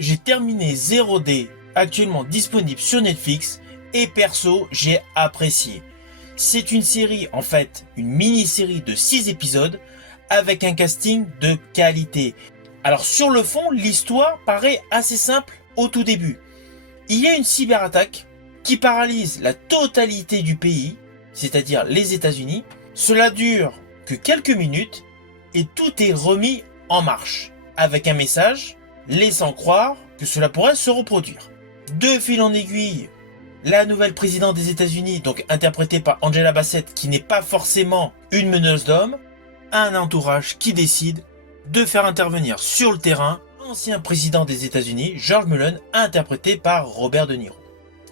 j'ai terminé 0D, actuellement disponible sur Netflix, et perso, j'ai apprécié. C'est une série, en fait, une mini-série de 6 épisodes, avec un casting de qualité. Alors sur le fond, l'histoire paraît assez simple au tout début. Il y a une cyberattaque qui paralyse la totalité du pays, c'est-à-dire les États-Unis. Cela dure que quelques minutes et tout est remis en marche, avec un message laissant croire que cela pourrait se reproduire. De fil en aiguille, la nouvelle présidente des États-Unis, donc interprétée par Angela Bassett, qui n'est pas forcément une meneuse d'hommes, a un entourage qui décide de faire intervenir sur le terrain l'ancien président des États-Unis, George Mullen, interprété par Robert De Niro.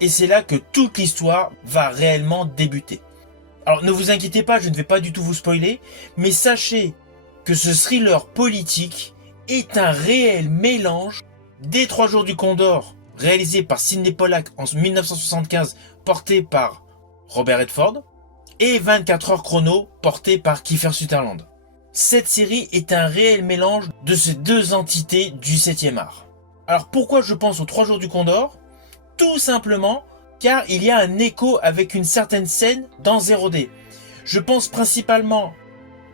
Et c'est là que toute l'histoire va réellement débuter. Alors ne vous inquiétez pas, je ne vais pas du tout vous spoiler, mais sachez que ce thriller politique est un réel mélange des 3 jours du Condor, réalisé par Sidney Pollack en 1975, porté par Robert Redford, et 24 heures chrono, porté par Kiefer Sutherland. Cette série est un réel mélange de ces deux entités du 7e art. Alors pourquoi je pense aux 3 jours du Condor? Tout simplement car il y a un écho avec une certaine scène dans 0D. Je pense principalement,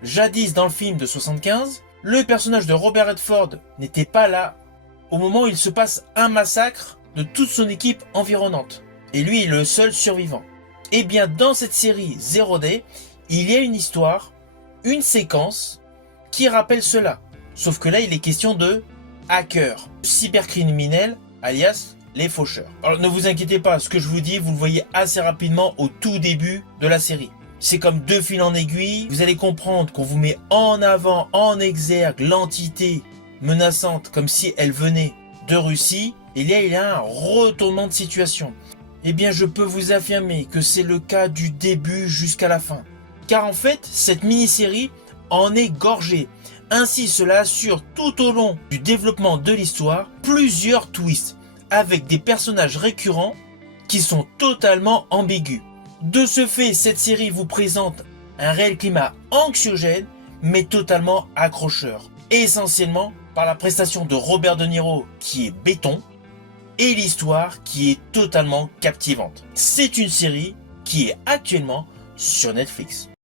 jadis dans le film de 75, le personnage de Robert Redford n'était pas là au moment où il se passe un massacre de toute son équipe environnante. Et lui est le seul survivant. Et bien dans cette série 0D, il y a une histoire, une séquence qui rappelle cela. Sauf que là il est question de hackers, cybercriminels, alias les faucheurs. Alors ne vous inquiétez pas, ce que je vous dis, vous le voyez assez rapidement au tout début de la série. C'est comme de fil en aiguille, vous allez comprendre qu'on vous met en avant, en exergue l'entité menaçante comme si elle venait de Russie. Et là il y a un retournement de situation. Eh bien je peux vous affirmer que c'est le cas du début jusqu'à la fin. Car en fait, cette mini-série en est gorgée. Ainsi cela assure tout au long du développement de l'histoire plusieurs twists, avec des personnages récurrents qui sont totalement ambigus. De ce fait, cette série vous présente un réel climat anxiogène, mais totalement accrocheur. Essentiellement par la prestation de Robert De Niro qui est béton, et l'histoire qui est totalement captivante. C'est une série qui est actuellement sur Netflix.